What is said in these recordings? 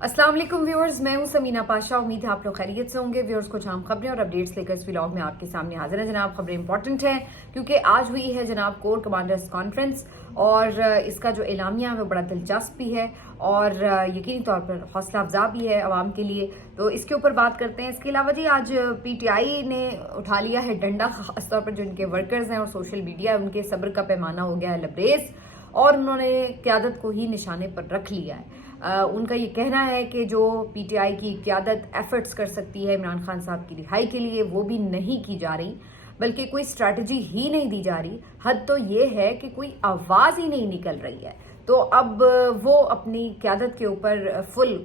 अस्सलाम वालेकुम व्यूअर्स, मैं हूं समीना पाशा। उम्मीद है आप लोग खैरियत से होंगे। व्यूअर्स, कुछ अहम खबरें और अपडेट्स लेकर इस व्लॉग में आपके सामने हाजिर है जनाब। खबरें इंपॉर्टेंट हैं क्योंकि आज हुई है जनाब कोर कमांडर्स कॉन्फ्रेंस और इसका जो एलामिया है वो बड़ा दिलचस्प भी है और यकीनी तौर पर हौसला अफजा भी है आवाम के लिए। तो इसके ऊपर बात करते हैं। इसके अलावा जी आज PTI ने उठा लिया है डंडा, खासतौर पर जो इनके वर्कर्स हैं और सोशल मीडिया उनके सब्र का पैमाना हो गया है लबरेज और उन्होंने क़यादत को ही निशाने पर रख लिया है। उनका ये कहना है कि जो PTI की क़यादत एफर्ट्स कर सकती है इमरान खान साहब की रिहाई के लिए वो भी नहीं की जा रही, बल्कि कोई स्ट्रैटेजी ही नहीं दी जा रही। हद तो ये है कि कोई आवाज़ ही नहीं निकल रही है। तो अब वो अपनी क़यादत के ऊपर फुल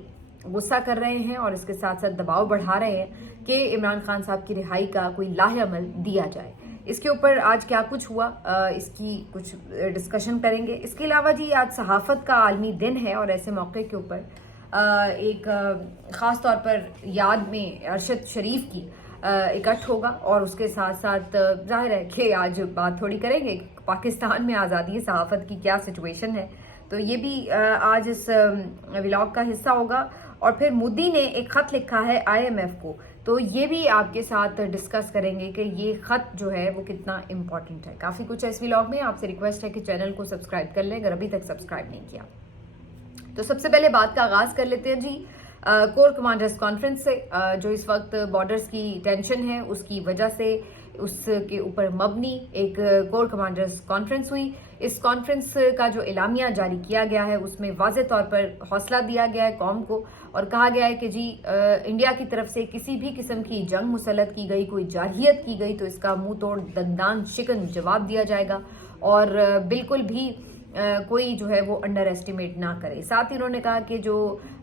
गुस्सा कर रहे हैं और इसके साथ साथ दबाव बढ़ा रहे हैं कि इमरान खान साहब की रिहाई का कोई लाहेअमल दिया जाए। इसके ऊपर आज क्या कुछ हुआ इसकी कुछ डिस्कशन करेंगे। इसके अलावा जी आज सहाफ़त का आलमी दिन है और ऐसे मौके के ऊपर एक ख़ास तौर पर याद में अरशद शरीफ की इकट्ठ होगा और उसके साथ साथ जाहिर है कि आज बात थोड़ी करेंगे पाकिस्तान में आज़ादी सहाफ़त की क्या सिचुएशन है, तो ये भी आज इस व्लॉग का हिस्सा होगा। और फिर मोदी ने एक ख़त लिखा है IMF को, तो ये भी आपके साथ डिस्कस करेंगे कि ये ख़त जो है वो कितना इम्पोर्टेंट है। काफ़ी कुछ है इस व्लॉग में। आपसे रिक्वेस्ट है कि चैनल को सब्सक्राइब कर लें अगर अभी तक सब्सक्राइब नहीं किया। तो सबसे पहले बात का आगाज़ कर लेते हैं जी कोर कमांडर्स कॉन्फ्रेंस से। जो इस वक्त बॉर्डर्स की टेंशन है उसकी वजह से उसके ऊपर मबनी एक कोर कमांडर्स कॉन्फ्रेंस हुई। इस कॉन्फ्रेंस का जो एलामिया जारी किया गया है उसमें वाज़े तौर पर हौसला दिया गया है कौम को और कहा गया है कि जी इंडिया की तरफ से किसी भी किस्म की जंग मुसल्लत की गई, कोई जारहियत की गई तो इसका मुंह तोड़ दंदान शिकन जवाब दिया जाएगा और बिल्कुल भी कोई जो है वो अंडर एस्टिमेट ना करे। साथ ही उन्होंने कहा कि जो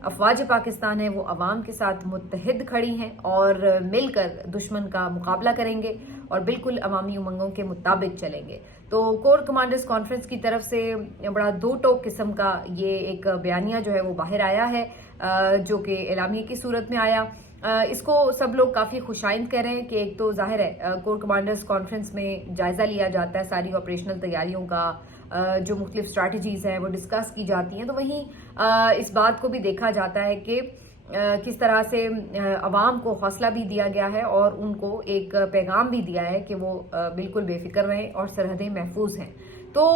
अफवाज पाकिस्तान है वो अवाम के साथ मुत्तहिद खड़ी हैं और मिलकर दुश्मन का मुकाबला करेंगे और बिल्कुल अवामी उमंगों के मुताबिक चलेंगे। तो कोर कमांडर्स कॉन्फ्रेंस की तरफ से बड़ा दो टोक किस्म का ये एक बयानिया जो है वो बाहर आया है, जो कि एलामिया की सूरत में आया। इसको सब लोग काफ़ी खुशाइंद कह रहे हैं कि एक तो जाहिर है कोर कमांडर्स कॉन्फ्रेंस में जायज़ा लिया जाता है सारी ऑपरेशनल तैयारियों का, जो मुख्तलिफ स्ट्रैटेजीज़ हैं वो डिस्कस की जाती हैं। तो वहीं इस बात को भी देखा जाता है कि किस तरह से अवाम को हौसला भी दिया गया है और उनको एक पैगाम भी दिया है कि वो बिल्कुल बेफिक्र रहें और सरहदें महफूज हैं। तो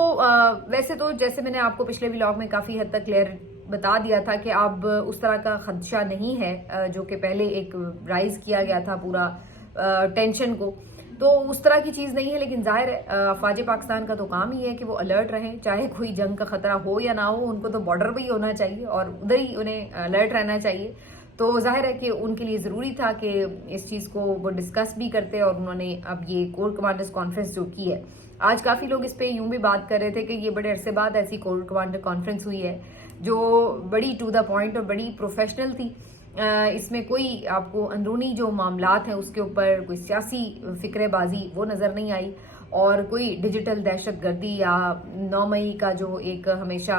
वैसे तो जैसे मैंने आपको पिछले व्लॉग में काफ़ी हद तक क्लियर बता दिया था कि अब उस तरह का खदशा नहीं है जो कि पहले एक राइज किया गया था पूरा टेंशन को, तो उस तरह की चीज़ नहीं है। लेकिन जाहिर है अफवाज पाकिस्तान का तो काम ही है कि वो अलर्ट रहें, चाहे कोई जंग का खतरा हो या ना हो, उनको तो बॉर्डर पर ही होना चाहिए और उधर ही उन्हें अलर्ट रहना चाहिए। तो जाहिर है कि उनके लिए ज़रूरी था कि इस चीज़ को वो डिस्कस भी करते और उन्होंने अब ये कोर कमांडर्स कॉन्फ्रेंस जो की है। आज काफ़ी लोग इस पर यूं भी बात कर रहे थे कि ये बड़े अरसे बाद ऐसी कोर कमांडर कॉन्फ्रेंस हुई है जो बड़ी टू द पॉइंट और बड़ी प्रोफेशनल थी। इसमें कोई आपको अंदरूनी जो मामलात हैं उसके ऊपर कोई सियासी फिक्रेबाजी वो नज़र नहीं आई और कोई डिजिटल दहशत गर्दी या 9 मई का जो एक हमेशा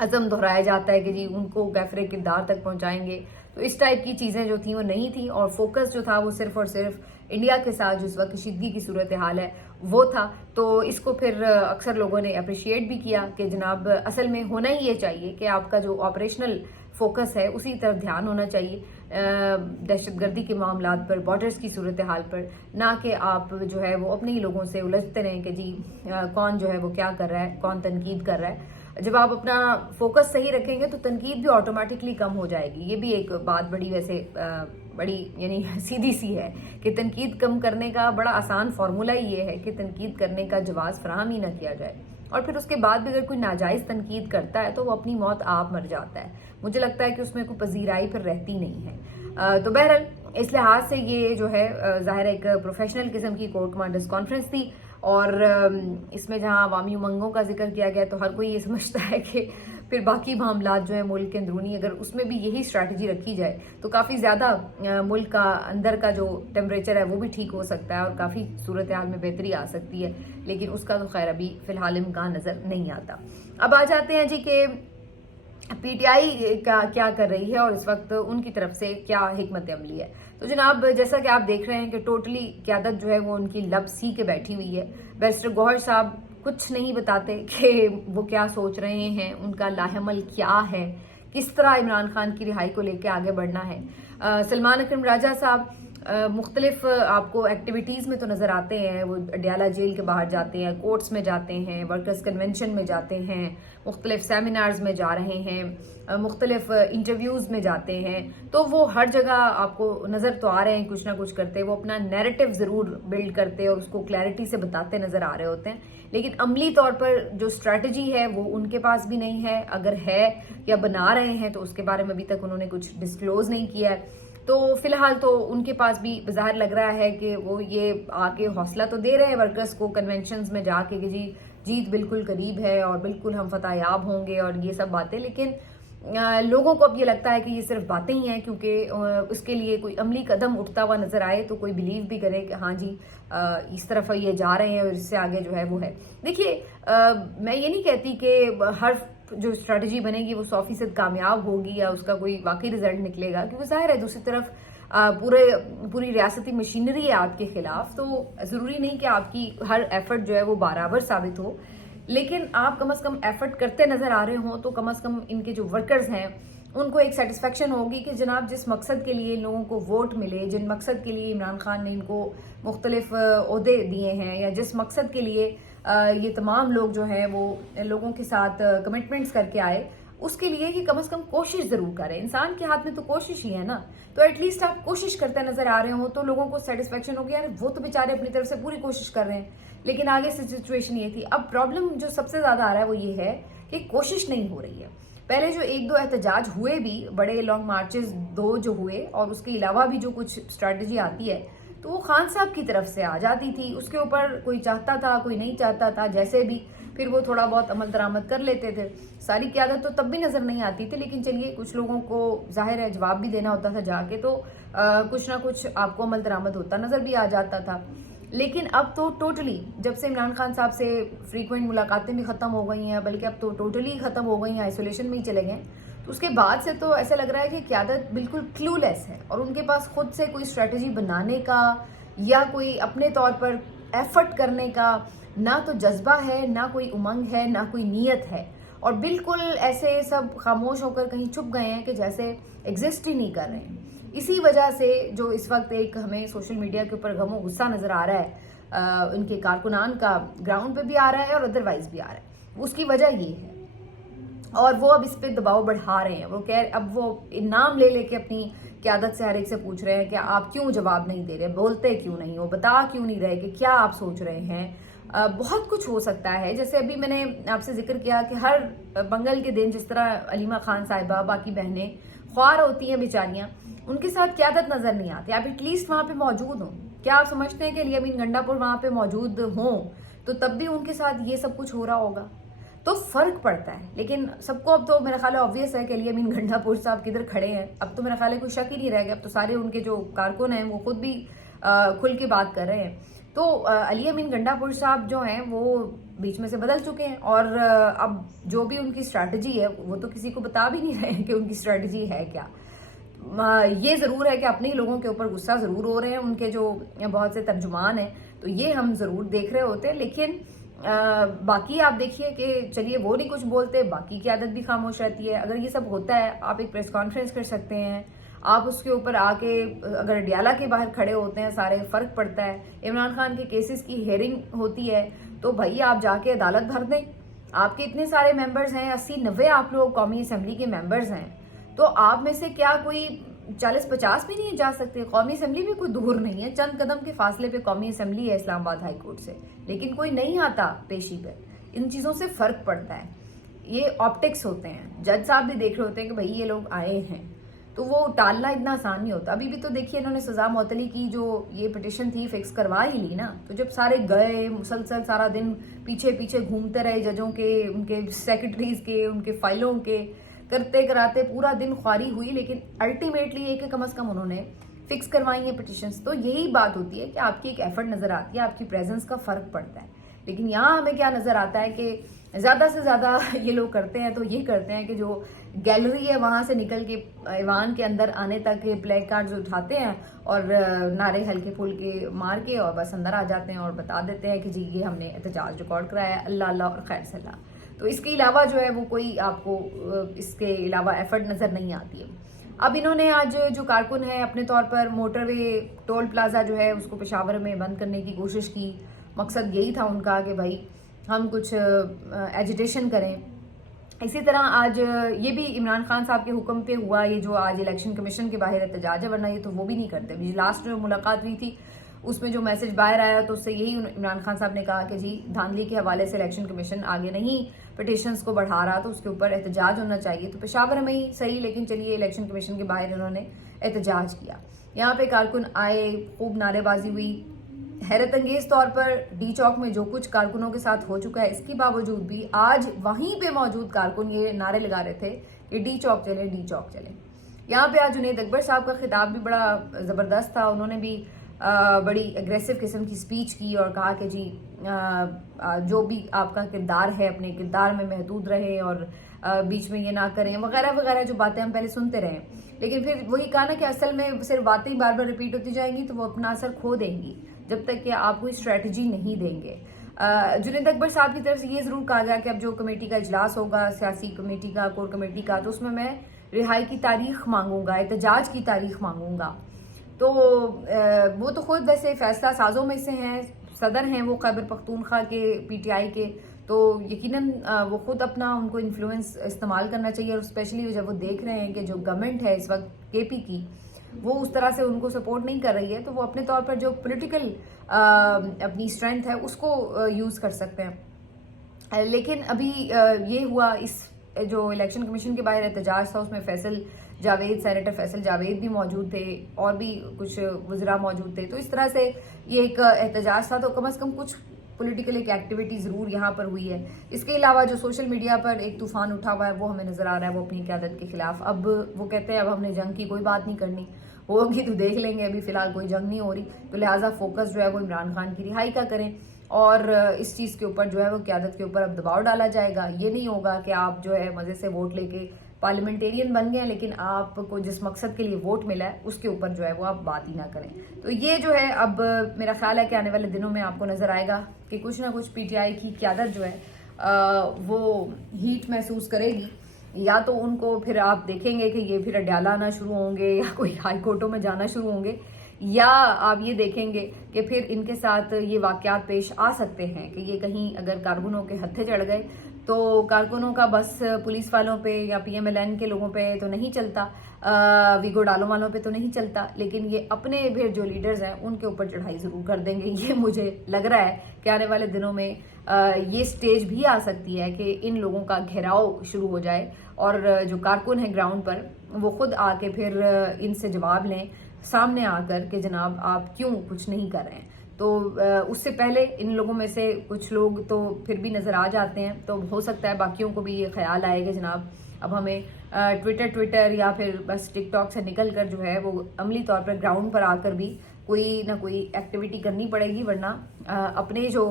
अज़म दोहराया जाता है कि जी उनको कैफरे किरदार तक पहुंचाएंगे, तो इस टाइप की चीज़ें जो थी वो नहीं थी और फोकस जो था वो सिर्फ और सिर्फ इंडिया के साथ जो इस वक्त कशीदगी की सूरत हाल है वो था। तो इसको फिर अक्सर लोगों ने अप्रिशिएट भी किया कि जनाब असल में होना ही ये चाहिए कि आपका जो ऑपरेशनल फोकस है उसी तरफ ध्यान होना चाहिए दहशतगर्दी के मामलात पर, बॉर्डर्स की सूरत हाल पर, ना कि आप जो है वो अपने ही लोगों से उलझते रहें कि जी कौन जो है वो क्या कर रहा है, कौन तनकीद कर रहा है। जब आप अपना फोकस सही रखेंगे तो तनकीद भी ऑटोमेटिकली कम हो जाएगी। ये भी एक बात बड़ी वैसे बड़ी यानी सीधी सी है कि तनकीद कम करने का बड़ा आसान फार्मूला ही ये है कि तनकीद करने का जवाज़ फराहम ही ना किया जाए और फिर उसके बाद भी अगर कोई नाजायज़ तनकीद करता है तो वो अपनी मौत आप मर जाता है। मुझे लगता है कि उसमें कोई पजीराई फिर रहती नहीं है। तो बहरहाल इस लिहाज से ये जो है ज़ाहिर एक प्रोफेशनल किस्म की कोर कमांडर्स कॉन्फ्रेंस थी और इसमें जहां अवामी उमंगों का जिक्र किया गया तो हर कोई ये समझता है कि फिर बाकी मामलात जो है मुल्क के अंदरूनी अगर उसमें भी यही स्ट्रैटेजी रखी जाए तो काफ़ी ज़्यादा मुल्क का अंदर का जो टेम्परेचर है वो भी ठीक हो सकता है और काफ़ी सूरत हाल में बेहतरी आ सकती है। लेकिन उसका तो खैर अभी फ़िलहाल इम्कान नज़र नहीं आता। अब आ जाते हैं जी कि PTI क्या कर रही है और इस वक्त उनकी तरफ से क्या हिकमत अमली है। तो जनाब जैसा कि आप देख रहे हैं कि टोटली क़यादत जो है वो उनकी लब सी के बैठी हुई है। बैरिस्टर गौहर साहब कुछ नहीं बताते कि वो क्या सोच रहे हैं, उनका लाहेमल क्या है, किस तरह इमरान खान की रिहाई को लेकर आगे बढ़ना है। सलमान अकरम राजा साहब मुख्तलिफ आपको एक्टिविटीज़ में तो नज़र आते हैं, वो अडियाला जेल के बाहर जाते हैं, कोर्ट्स में जाते हैं, वर्कर्स कन्वेंशन में जाते हैं, मुख्तलिफ सेमिनार्स में जा रहे हैं, मुख्तलिफ इंटरव्यूज़ में जाते हैं, तो वो हर जगह आपको नज़र तो आ रहे हैं कुछ ना कुछ करते। वो अपना नैरेटिव ज़रूर बिल्ड करते और उसको क्लैरिटी से बताते नज़र आ रहे होते हैं, लेकिन अमली तौर पर जो स्ट्रैटेजी है वो उनके पास भी नहीं है। अगर है या बना रहे हैं तो उसके बारे में अभी तक उन्होंने कुछ डिस्क्लोज नहीं किया है। तो फिलहाल तो उनके पास भी बाहर लग रहा है कि वो ये आके हौसला तो दे रहे हैं वर्कर्स को कन्वेंशंस में जाके कि जी जीत बिल्कुल करीब है और बिल्कुल हम फतहयाब होंगे और ये सब बातें, लेकिन लोगों को अब ये लगता है कि ये सिर्फ बातें ही हैं, क्योंकि उसके लिए कोई अमली कदम उठता हुआ नजर आए तो कोई बिलीव भी करे कि हाँ जी इस तरफ ये जा रहे हैं और इससे आगे जो है वो है। देखिए मैं ये नहीं कहती कि हर जो स्ट्रेटजी बनेगी वो 100% कामयाब होगी या उसका कोई वाकई रिजल्ट निकलेगा, क्योंकि जाहिर है दूसरी तरफ पूरी रियासती मशीनरी है आपके खिलाफ, तो ज़रूरी नहीं कि आपकी हर एफर्ट जो है वो बराबर साबित हो, लेकिन आप कम से कम एफर्ट करते नज़र आ रहे हो तो कम से कम इनके जो वर्कर्स हैं उनको एक सेटिस्फेक्शन होगी कि जनाब जिस मकसद के लिए लोगों को वोट मिले, जिन मकसद के लिए इमरान खान ने इनको मुख्तलिफ ओहदे दिए हैं, या जिस मकसद के लिए ये तमाम लोग जो हैं वो लोगों के साथ कमिटमेंट्स करके आए, उसके लिए कि कम से कम कोशिश ज़रूर करें। इंसान के हाथ में तो कोशिश ही है ना, तो एटलीस्ट आप कोशिश करते नज़र आ रहे हो तो लोगों को सेटिस्फेक्शन होगी, यार वो तो बेचारे अपनी तरफ से पूरी कोशिश कर रहे हैं। लेकिन आगे से सिचुएशन ये थी, अब प्रॉब्लम जो सबसे ज़्यादा आ रहा है वो ये है कि कोशिश नहीं हो रही है। पहले जो 1-2 एहतजाज हुए भी, बड़े लॉन्ग मार्चेस 2 जो हुए, और उसके अलावा भी जो कुछ स्ट्रैटेजी आती है तो वो खान साहब की तरफ से आ जाती थी, उसके ऊपर कोई चाहता था कोई नहीं चाहता था, जैसे भी फिर वो थोड़ा बहुत अमल दरामद कर लेते थे। सारी क़यादत तो तब भी नज़र नहीं आती थी, लेकिन चलिए कुछ लोगों को जाहिर है जवाब भी देना होता था जाके, तो कुछ ना कुछ आपको अमल दरामद होता नज़र भी आ जाता था। लेकिन अब तो टोटली जब से इमरान खान साहब से फ्रीक्वेंट मुलाकातें भी ख़त्म हो गई हैं, बल्कि अब तो टोटली ख़त्म हो गई हैं, आइसोलेशन में ही चले गए, तो उसके बाद से तो ऐसा लग रहा है कि क़यादत बिल्कुल क्लूलेस है और उनके पास खुद से कोई स्ट्रेटजी बनाने का या कोई अपने तौर पर एफर्ट करने का ना तो जज्बा है, ना कोई उमंग है, ना कोई नीयत है, और बिल्कुल ऐसे सब खामोश होकर कहीं छुप गए हैं कि जैसे एग्जिस्ट ही नहीं कर रहे हैं। इसी वजह से जो इस वक्त एक हमें सोशल मीडिया के ऊपर गमो गुस्सा नज़र आ रहा है इनके कारकुनान का, ग्राउंड पे भी आ रहा है और अदरवाइज भी आ रहा है, उसकी वजह ये है। और वो अब इस पे दबाव बढ़ा रहे हैं, वो अब वो इनाम ले लेके अपनी क़यादत से हर एक से पूछ रहे हैं कि आप क्यों जवाब नहीं दे रहे, बोलते क्यों नहीं हो, बता क्यों नहीं रहे कि क्या आप सोच रहे हैं। बहुत कुछ हो सकता है, जैसे अभी मैंने आपसे जिक्र किया कि हर मंगल के दिन जिस तरह अलीमा खान साहिबा, बाकी बहनें ख्वार होती हैं बेचारियां, उनके साथ क़यादत नज़र नहीं आती, आप एटलीस्ट वहाँ पे मौजूद हों। क्या आप समझते हैं कि अली अमीन गंडापुर वहाँ पे मौजूद हों तो तब भी उनके साथ ये सब कुछ हो रहा होगा? तो फर्क पड़ता है। लेकिन सबको अब तो मेरा ख्याल है ऑब्वियस है कि अली अमीन गंडापुर साहब किधर खड़े हैं, अब तो मेरा ख्याल है कोई शक ही नहीं रह गया। अब तो सारे उनके जो कारकुन हैं वो खुद भी खुल के बात कर रहे हैं। तो अली अमीन गंडापुर साहब जो हैं वो बीच में से बदल चुके हैं, और अब जो भी उनकी स्ट्रैटेजी है वो तो किसी को बता भी नहीं रहे हैं कि उनकी स्ट्रैटेजी है क्या। ये ज़रूर है कि अपने ही लोगों के ऊपर गुस्सा ज़रूर हो रहे हैं, उनके जो बहुत से तर्जुमान हैं, तो ये हम ज़रूर देख रहे होते हैं। लेकिन बाकी आप देखिए कि चलिए वो नहीं कुछ बोलते, बाकी की आदत भी खामोश रहती है। अगर ये सब होता है, आप एक प्रेस कॉन्फ्रेंस कर सकते हैं, आप उसके ऊपर आके अगर अडियाला के बाहर खड़े होते हैं सारे, फ़र्क पड़ता है। इमरान खान के केसेस की हेयरिंग होती है तो भाई आप जाके अदालत भर दें। आपके इतने सारे मेंबर्स हैं, 80-90 आप लोग कौमी असम्बली के मेंबर्स हैं, तो आप में से क्या कोई 40-50 भी नहीं जा सकते? कौमी असम्बली भी कोई दूर नहीं है, चंद कदम के फासले पे कौमी असम्बली है इस्लामाबाद हाई कोर्ट से, लेकिन कोई नहीं आता पेशी पे। इन चीज़ों से फ़र्क पड़ता है, ये ऑप्टिक्स होते हैं। जज साहब भी देख रहे होते हैं कि भाई ये लोग आए हैं, तो वो टालना इतना आसान नहीं होता। अभी भी तो देखिए इन्होंने सजा मुअत्तली की जो ये पिटिशन थी फिक्स करवा ही ली ना, तो जब सारे गए मुसलसल सारा दिन पीछे पीछे घूमते रहे जजों के, उनके सेक्रेटरीज के, उनके फाइलों के, करते कराते पूरा दिन ख्वारी हुई, लेकिन अल्टीमेटली ये कि कम से कम उन्होंने फिक्स करवाई है पिटिशंस। तो यही बात होती है कि आपकी एक एफर्ट नज़र आती है, आपकी प्रेजेंस का फ़र्क पड़ता है। लेकिन यहाँ हमें क्या नज़र आता है कि ज़्यादा से ज़्यादा ये लोग करते हैं तो ये करते हैं कि जो गैलरी है वहाँ से निकल के ईवान के अंदर आने तक के प्ले कार्ड्स उठाते हैं और नारे हल्के फुल्के मार के और बस अंदर आ जाते हैं और बता देते हैं कि जी ये हमने एहतजाज रिकॉर्ड कराया, अल्लाह अल्लाह और खैर सल्लाह। تو اس کے علاوہ جو ہے وہ کوئی آپ کو اس کے علاوہ ایفرٹ نظر نہیں آتی ہے. اب انہوں نے آج جو کارکن ہے اپنے طور پر موٹر وے ٹول پلازا جو ہے اس کو پشاور میں بند کرنے کی کوشش کی. مقصد یہی تھا ان کا کہ بھائی ہم کچھ ایجیٹیشن کریں. اسی طرح آج یہ بھی عمران خان صاحب کے حکم پہ ہوا یہ جو آج الیکشن کمیشن کے باہر احتجاج ہے, ورنہ یہ تو وہ بھی نہیں کرتے. لاسٹ جو ملاقات ہوئی تھی اس میں جو میسج باہر آیا تو اس سے یہی عمران خان صاحب نے کہا کہ جی دھاندلی کے حوالے سے الیکشن کمیشن آگے نہیں پٹیشنز کو بڑھا رہا تو اس کے اوپر احتجاج ہونا چاہیے. تو پشاور میں ہی صحیح, لیکن چلیے الیکشن کمیشن کے باہر انہوں نے احتجاج کیا. یہاں پہ کارکن آئے, خوب نعرے بازی ہوئی. حیرت انگیز طور پر ڈی چوک میں جو کچھ کارکنوں کے ساتھ ہو چکا ہے اس کے باوجود بھی آج وہیں پہ موجود کارکن یہ نعرے لگا رہے تھے کہ ڈی چوک چلیں, ڈی چوک چلیں. یہاں پہ آج جنید اکبر صاحب کا خطاب بھی بڑا زبردست تھا. انہوں نے بھی بڑی اگریسو قسم کی سپیچ کی اور کہا کہ جی جو بھی آپ کا کردار ہے اپنے کردار میں محدود رہے اور بیچ میں یہ نہ کریں وغیرہ وغیرہ, جو باتیں ہم پہلے سنتے رہے. لیکن پھر وہی کہا نا کہ اصل میں صرف باتیں بار بار ریپیٹ ہوتی جائیں گی تو وہ اپنا اثر کھو دیں گی جب تک کہ آپ کوئی اسٹریٹجی نہیں دیں گے. جنید اکبر صاحب کی طرف سے یہ ضرور کہا گیا کہ اب جو کمیٹی کا اجلاس ہوگا سیاسی کمیٹی کا, کور کمیٹی کا, تو اس میں رہائی کی تاریخ مانگوں گا, احتجاج کی تاریخ مانگوں گا. تو وہ تو خود ویسے فیصلہ سازوں میں سے ہیں, صدر ہیں وہ خیبر پختونخوا کے پی ٹی آئی کے, تو یقیناً وہ خود اپنا ان کو انفلوئنس استعمال کرنا چاہیے. اور اسپیشلی جب وہ دیکھ رہے ہیں کہ جو گورنمنٹ ہے اس وقت کے پی کی وہ اس طرح سے ان کو سپورٹ نہیں کر رہی ہے تو وہ اپنے طور پر جو پولیٹیکل اپنی اسٹرینتھ ہے اس کو یوز کر سکتے ہیں. لیکن ابھی یہ ہوا, اس جو الیکشن کمیشن کے باہر احتجاج تھا اس میں فیصل جاوید, سینیٹر فیصل جاوید بھی موجود تھے اور بھی کچھ وزراء موجود تھے. تو اس طرح سے یہ ایک احتجاج تھا, تو کم از کم کچھ پولیٹیکل ایک ایکٹیویٹی ضرور یہاں پر ہوئی ہے. اس کے علاوہ جو سوشل میڈیا پر ایک طوفان اٹھا ہوا ہے وہ ہمیں نظر آ رہا ہے وہ اپنی قیادت کے خلاف. اب وہ کہتے ہیں اب ہم نے جنگ کی کوئی بات نہیں کرنی, ہوگی تو دیکھ لیں گے, ابھی فی الحال کوئی جنگ نہیں ہو رہی, تو لہٰذا فوکس جو ہے وہ عمران خان کی رہائی کا کریں اور اس چیز کے اوپر جو ہے وہ قیادت کے اوپر اب دباؤ ڈالا جائے گا. یہ نہیں ہوگا کہ آپ جو ہے مزے سے ووٹ لے کے پارلیمنٹیرین بن گئے لیکن آپ کو جس مقصد کے لیے ووٹ ملا ہے اس کے اوپر جو ہے وہ آپ بات ہی نہ کریں. تو یہ جو ہے اب میرا خیال ہے کہ آنے والے دنوں میں آپ کو نظر آئے گا کہ کچھ نہ کچھ پی ٹی آئی کی قیادت جو ہے وہ ہیٹ محسوس کرے گی. یا تو ان کو پھر آپ دیکھیں گے کہ یہ پھر اڈیالہ آنا شروع ہوں گے یا کوئی ہائی کورٹوں میں جانا شروع ہوں گے, یا آپ یہ دیکھیں گے کہ پھر ان کے ساتھ یہ واقعات پیش آ سکتے ہیں کہ یہ کہیں اگر کارکنوں کے ہتھے چڑھ گئے تو کارکنوں کا بس پولیس والوں پہ یا پی ایم ایل این کے لوگوں پہ تو نہیں چلتا, ویگو ڈالوں والوں پہ تو نہیں چلتا, لیکن یہ اپنے پھر جو لیڈرز ہیں ان کے اوپر چڑھائی ضرور کر دیں گے. یہ مجھے لگ رہا ہے کہ آنے والے دنوں میں یہ سٹیج بھی آ سکتی ہے کہ ان لوگوں کا گھیراؤ شروع ہو جائے اور جو کارکن ہیں گراؤنڈ پر وہ خود آ کے پھر ان سے جواب لیں سامنے آ کر کہ جناب آپ کیوں کچھ نہیں کر رہے ہیں. تو اس سے پہلے ان لوگوں میں سے کچھ لوگ تو پھر بھی نظر آ جاتے ہیں, تو ہو سکتا ہے باقیوں کو بھی یہ خیال آئے کہ جناب اب ہمیں ٹویٹر یا پھر بس ٹک ٹاک سے نکل کر جو ہے وہ عملی طور پر گراؤنڈ پر آ کر بھی کوئی نہ کوئی ایکٹیویٹی کرنی پڑے گی, ورنہ اپنے جو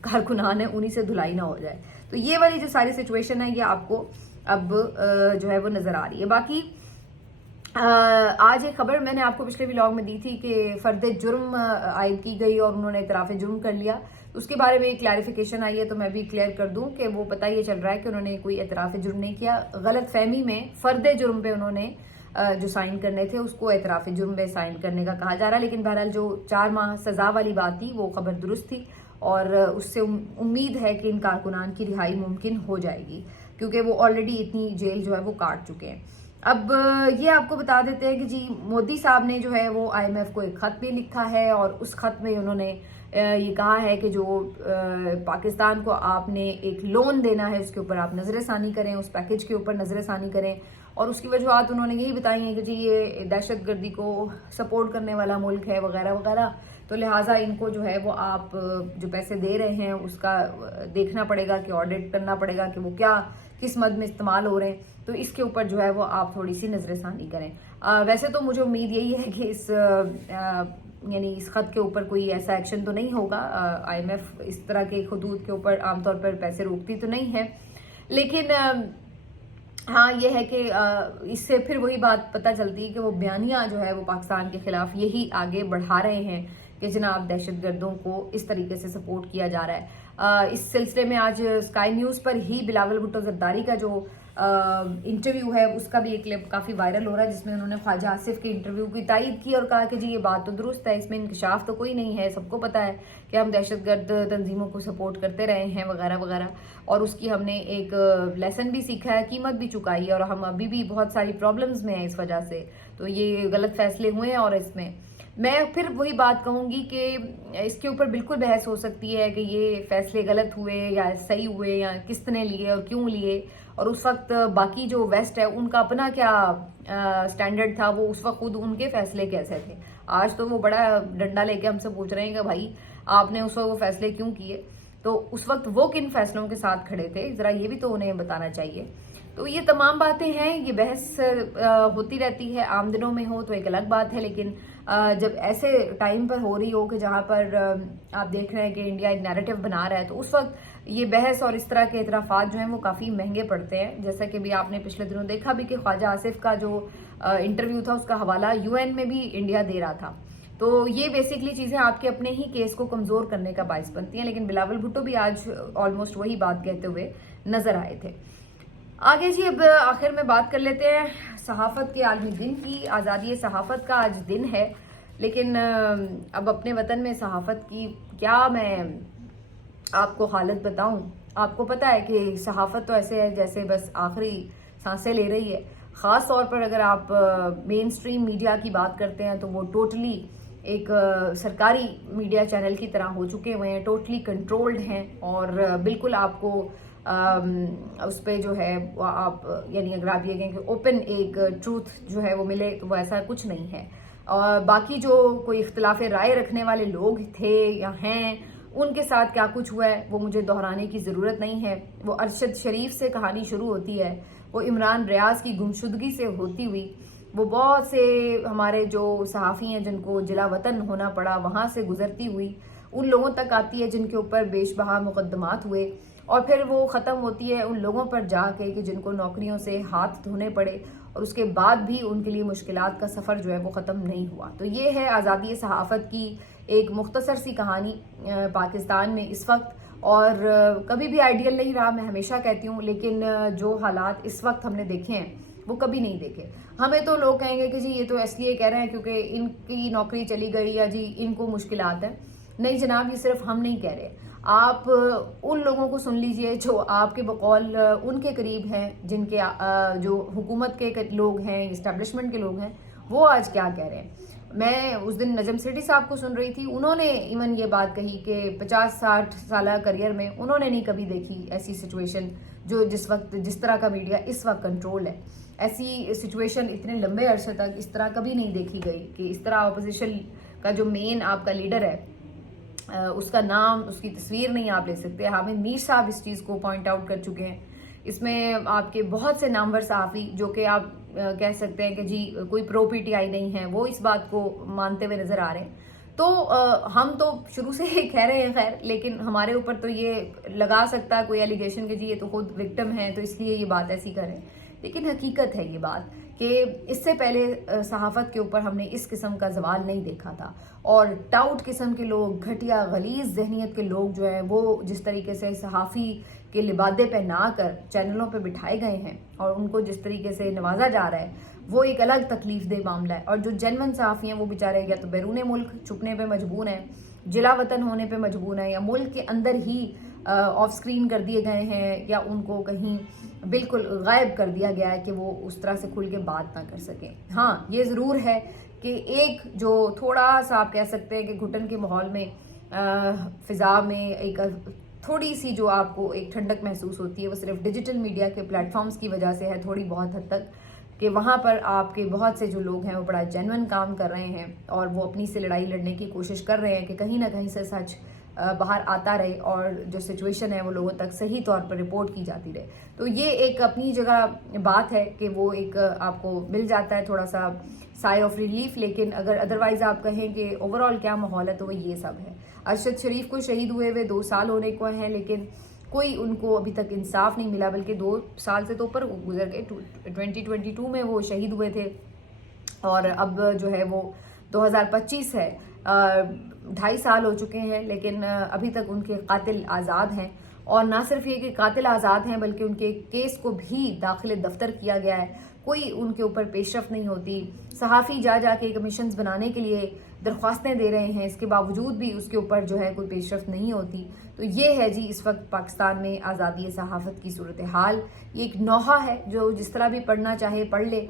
کارکنان ہیں انہی سے دھلائی نہ ہو جائے. تو یہ والی جو ساری سچویشن ہے یہ آپ کو اب جو ہے وہ نظر آ رہی ہے. باقی آج ایک خبر میں نے آپ کو پچھلے ولاگ میں دی تھی کہ فرد جرم عائد کی گئی اور انہوں نے اعتراف جرم کر لیا. اس کے بارے میں ایک کلیریفیکیشن آئی ہے تو میں بھی کلیئر کر دوں کہ وہ پتہ یہ چل رہا ہے کہ انہوں نے کوئی اعتراف جرم نہیں کیا, غلط فہمی میں فرد جرم پہ انہوں نے جو سائن کرنے تھے اس کو اعتراف جرم پہ سائن کرنے کا کہا جا رہا ہے. لیکن بہرحال جو 4 ماہ سزا والی بات تھی وہ خبر درست تھی اور اس سے امید ہے کہ ان کارکنان کی رہائی ممکن ہو جائے گی کیونکہ وہ آلریڈی اتنی جیل جو ہے وہ کاٹ چکے ہیں. اب یہ آپ کو بتا دیتے ہیں کہ جی مودی صاحب نے جو ہے وہ آئی ایم ایف کو ایک خط بھی لکھا ہے اور اس خط میں انہوں نے یہ کہا ہے کہ جو پاکستان کو آپ نے ایک لون دینا ہے اس کے اوپر آپ نظر ثانی کریں, اس پیکج کے اوپر نظر ثانی کریں. اور اس کی وجوہات انہوں نے یہی بتائی ہیں کہ جی یہ دہشت گردی کو سپورٹ کرنے والا ملک ہے وغیرہ وغیرہ, تو لہٰذا ان کو جو ہے وہ آپ جو پیسے دے رہے ہیں اس کا دیکھنا پڑے گا کہ آڈٹ کرنا پڑے گا کہ وہ کیا کس مد میں استعمال ہو رہے ہیں, تو اس کے اوپر جو ہے وہ آپ تھوڑی سی نظر ثانی کریں. ویسے تو مجھے امید یہی ہے کہ اس خط کے اوپر کوئی ایسا ایکشن تو نہیں ہوگا. آئی ایم ایف اس طرح کے خطوط کے اوپر عام طور پر پیسے روکتی تو نہیں ہے, لیکن ہاں یہ ہے کہ اس سے پھر وہی بات پتہ چلتی ہے کہ وہ بیانیہ جو ہے وہ پاکستان کے خلاف یہی آگے بڑھا رہے ہیں کہ جناب دہشت گردوں کو اس طریقے سے سپورٹ کیا جا رہا ہے. इस सिलसिले में आज स्काई न्यूज़ पर ही बिलावल भुट्टो जरदारी का जो इंटरव्यू है उसका भी एक क्लिप काफ़ी वायरल हो रहा है, जिसमें उन्होंने ख्वाजा आसिफ के इंटरव्यू की तायद की और कहा कि जी ये बात तो दुरुस्त है, इसमें इंकशाफ तो कोई नहीं है, सबको पता है कि हम दहशतगर्द तंजीमों को सपोर्ट करते रहे हैं वगैरह वगैरह, और उसकी हमने एक लेसन भी सीखा है, कीमत भी चुकाई है, और हम अभी भी बहुत सारी प्रॉब्लम्स में हैं इस वजह से। तो ये गलत फैसले हुए हैं, और इसमें मैं फिर वही बात कहूँगी कि इसके ऊपर बिल्कुल बहस हो सकती है कि ये फैसले गलत हुए या सही हुए, या किसने लिए और क्यों लिए, और उस वक्त बाकी जो वेस्ट है उनका अपना क्या स्टैंडर्ड था, वो उस वक्त खुद उनके फैसले कैसे थे। आज तो वो बड़ा डंडा लेके हमसे पूछ रहे हैं कि भाई आपने उस वक्त वो फैसले क्यों किए, तो उस वक्त वो किन फैसलों के साथ खड़े थे, ज़रा ये भी तो उन्हें बताना चाहिए। तो ये तमाम बातें हैं, ये बहस होती रहती है, आम दिनों में हो तो एक अलग बात है, लेकिन जब ऐसे टाइम पर हो रही हो कि जहाँ पर आप देख रहे हैं कि इंडिया एक नैरेटिव बना रहा है, तो उस वक्त ये बहस और इस तरह के इतराफात जो हैं वो काफ़ी महंगे पड़ते हैं। जैसा कि भी आपने पिछले दिनों देखा भी कि ख्वाजा आसिफ का जो इंटरव्यू था उसका हवाला यूएन में भी इंडिया दे रहा था। तो ये बेसिकली चीज़ें आपके अपने ही केस को कमज़ोर करने का बायस बनती हैं, लेकिन बिलावल भुट्टो भी आज ऑलमोस्ट वही बात कहते हुए नजर आए थे। आगे जी, अब आखिर में बात कर लेते हैं सहाफ़त के आलमी दिन की। आज़ादी सहाफ़त का आज दिन है, लेकिन अब अपने वतन में सहाफ़त की क्या मैं आपको हालत बताऊं। आपको पता है कि सहाफ़त तो ऐसे है जैसे बस आखिरी सांसें ले रही है। ख़ास तौर पर अगर आप मेन स्ट्रीम मीडिया की बात करते हैं तो वो टोटली एक सरकारी मीडिया चैनल की तरह हो चुके हुए हैं, टोटली कंट्रोल्ड हैं, और बिल्कुल आपको उस पर जो है आप यानी अगर आप ये कहें कि ओपन एक ट्रूथ जो है वो मिले, तो वो ऐसा कुछ नहीं है। और बाकी जो कोई इख्तिलाफ राय रखने वाले लोग थे या हैं, उनके साथ क्या कुछ हुआ है वो मुझे दोहराने की ज़रूरत नहीं है। वो अरशद शरीफ से कहानी शुरू होती है, वो इमरान रियाज की गुमशुदगी से होती हुई, वो बहुत से हमारे जो सहाफ़ी हैं जिनको जिला वतन होना पड़ा वहाँ से गुजरती हुई उन लोगों तक आती है जिनके ऊपर बेशबहा मुकदमात हुए, और फिर वो ख़त्म होती है उन लोगों पर जाके कि जिनको नौकरियों से हाथ धोने पड़े, और उसके बाद भी उनके लिए मुश्किलात का सफ़र जो है वो ख़त्म नहीं हुआ। तो ये है आज़ादी सहाफ़त की एक मुख्तसर सी कहानी पाकिस्तान में इस वक्त, और कभी भी आइडियल नहीं रहा, मैं हमेशा कहती हूँ, लेकिन जो हालात इस वक्त हमने देखे हैं वो कभी नहीं देखे। हमें तो लोग कहेंगे कि जी ये तो इसलिए कह रहे हैं क्योंकि इनकी नौकरी चली गई या जी इनको मुश्किलात है। नहीं जनाब, ये सिर्फ हम नहीं कह रहे, आप उन लोगों को सुन लीजिए जो आपके बकौल उनके करीब हैं, जिनके जो हुकूमत के लोग हैं, इस्टेब्लिशमेंट के लोग हैं, वो आज क्या कह रहे हैं। मैं उस दिन नजम सेठी साहब को सुन रही थी, उन्होंने इवन ये बात कही कि 50-60 साल करियर में उन्होंने नहीं कभी देखी ऐसी सिचुएशन जो जिस वक्त जिस तरह का मीडिया इस वक्त कंट्रोल है। ऐसी सिचुएशन इतने लंबे अरसे तक इस तरह कभी नहीं देखी गई कि इस तरह अपोजिशन का जो मेन आपका लीडर है उसका नाम, उसकी तस्वीर नहीं आप ले सकते। हामिद मीर साहब इस चीज़ को पॉइंट आउट कर चुके हैं। इसमें आपके बहुत से नामवर सहाफ़ी जो कि आप कह सकते हैं कि जी कोई प्रो पीटीआई नहीं है, वो इस बात को मानते हुए नज़र आ रहे हैं। तो हम तो शुरू से ही कह रहे हैं खैर, लेकिन हमारे ऊपर तो ये लगा सकता है कोई एलिगेशन कि जी ये तो खुद विक्टिम है तो इसलिए ये बात ऐसी करें, लेकिन हकीकत है ये बात कि इससे पहले सहाफ़त के ऊपर हमने इस किस्म का सवाल नहीं देखा था, और टाउट किस्म के लोग, घटिया गलीज़ जहनीत के लोग जो हैं वो जिस तरीके से सहाफ़ी के लिबादे पहना कर चैनलों पे बिठाए गए हैं और उनको जिस तरीके से नवाजा जा रहा है, वो एक अलग तकलीफ दे मामला है। और जो जेन्युइन सहाफ़ी हैं वो बेचारे या तो बैरून मुल्क छुपने पे मजबूर हैं, जिला वतन होने पे मजबूर हैं, या मुल्क के अंदर ही ऑफ स्क्रीन कर दिए गए हैं, या उनको कहीं बिल्कुल गायब कर दिया गया है कि वो उस तरह से खुल के बात ना कर सकें। हाँ, ये ज़रूर है कि एक जो थोड़ा सा आप कह सकते हैं कि घुटन के माहौल में फ़िज़ा में एक थोड़ी सी जो आपको एक ठंडक महसूस होती है, वो सिर्फ डिजिटल मीडिया के प्लेटफॉर्म्स की वजह से है, थोड़ी बहुत हद तक, कि वहाँ पर आपके बहुत से जो लोग हैं वो बड़ा जेन्युइन काम कर रहे हैं और वो अपनी से लड़ाई लड़ने की कोशिश कर रहे हैं कि कहीं ना कहीं से सच बाहर आता रहे और जो सिचुएशन है वो लोगों तक सही तौर पर रिपोर्ट की जाती रहे। तो ये एक अपनी जगह बात है कि वो एक आपको मिल जाता है थोड़ा सा साई ऑफ रिलीफ, लेकिन अगर अदरवाइज आप कहें कि ओवरऑल क्या माहौल है तो वो ये सब है। अरशद शरीफ को शहीद हुए हुए 2 साल होने को हैं, लेकिन कोई उनको अभी तक इंसाफ नहीं मिला, बल्कि 2 साल से तो ऊपर गुजर गए। 2022 में वो शहीद हुए थे और अब जो है वो 2025 है। 2.5 سال ہو چکے ہیں لیکن ابھی تک ان کے قاتل آزاد ہیں، اور نہ صرف یہ کہ قاتل آزاد ہیں بلکہ ان کے کیس کو بھی داخل دفتر کیا گیا ہے، کوئی ان کے اوپر پیش رفت نہیں ہوتی۔ صحافی جا کے کمیشنز بنانے کے لیے درخواستیں دے رہے ہیں، اس کے باوجود بھی اس کے اوپر جو ہے کوئی پیش رفت نہیں ہوتی۔ تو یہ ہے جی اس وقت پاکستان میں آزادی صحافت کی صورتحال۔ یہ ایک نوحہ ہے، جو جس طرح بھی پڑھنا چاہے پڑھ لے،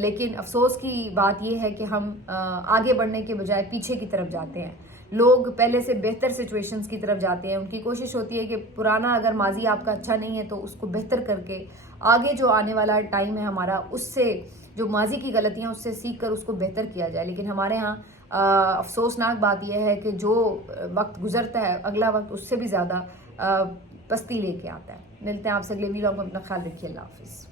لیکن افسوس کی بات یہ ہے کہ ہم آگے بڑھنے کے بجائے پیچھے کی طرف جاتے ہیں۔ لوگ پہلے سے بہتر سچویشنز کی طرف جاتے ہیں، ان کی کوشش ہوتی ہے کہ پرانا اگر ماضی آپ کا اچھا نہیں ہے تو اس کو بہتر کر کے آگے جو آنے والا ٹائم ہے ہمارا، اس سے جو ماضی کی غلطیاں اس سے سیکھ کر اس کو بہتر کیا جائے۔ لیکن ہمارے ہاں افسوسناک بات یہ ہے کہ جو وقت گزرتا ہے اگلا وقت اس سے بھی زیادہ پستی لے کے آتا ہے۔ ملتے ہیں آپ سے اگلے ویلاگ میں، اپنا خیال رکھیے، اللہ حافظ۔